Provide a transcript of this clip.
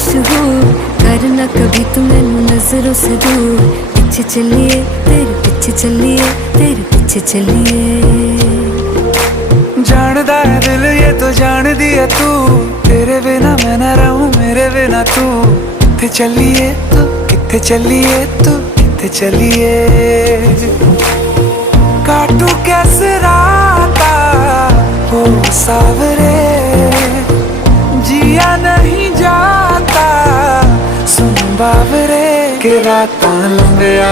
मशहूर, करना कभी तू मैनू नजरों से दूर। पीछे चलिए तेरे पीछे चलिए, तेरे पीछे चलिए। जानदा है दिल ये तो जान दिया तू, तेरे बिना मैं ना रहूं मेरे बिना तू। किथे चलिए तू, किथे चलिए तू, किथे चलिए। काटू कैसे राता हो सावरे, जिया नहीं जाता सुन बावरे के रातां लंघिया।